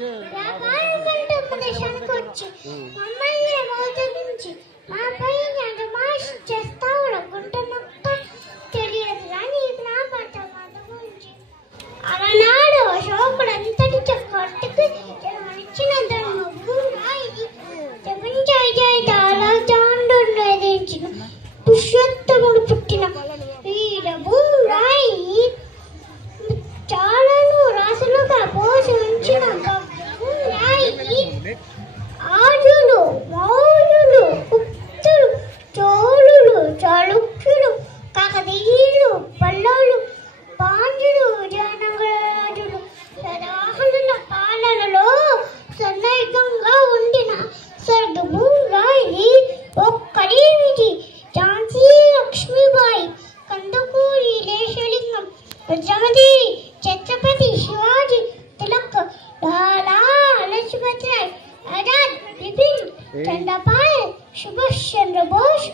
వ్యాపారం కంటే ఉపదేశానికి వచ్చి మమ్మల్ని మోసగించి మాపై అజమాయిష్ చేస్తావు అనుకుంటున్నట్టు తెలియదు కానీ నా భర్త గురించి అలనాడు అశోకుడు అంతటి చక్రవర్తికి జన్మనిచ్చిన ధర్మభూరాయి జపించాయితాండు ఎదించిన పురుషోత్తముడు పుట్టిన వీరభూరాయి చాలను రాసులుగా పోసి ఉంచిన భూరాయి ఆర్యులు మౌర్యులు గుప్తులు చోళులు చాళుక్యులు కాకతీయులు పల్లవులు పాండ్యులు విజయనగరాజులు సదాహనుల పాలనలో సన్నైకంగా ఉండిన స్వర్గభూరాయి ఒక్కడేమిటి ఝాన్సీ లక్ష్మీబాయి కందకూరి లేశలింగం రుద్రమదేవి ఛత్రపతి శివాజీ తిలక్ లాలా లజపతి రాయ్ ఆజాద్ బిపిన్ చంద్రపాల్ సుభాష్ చంద్ర బోస్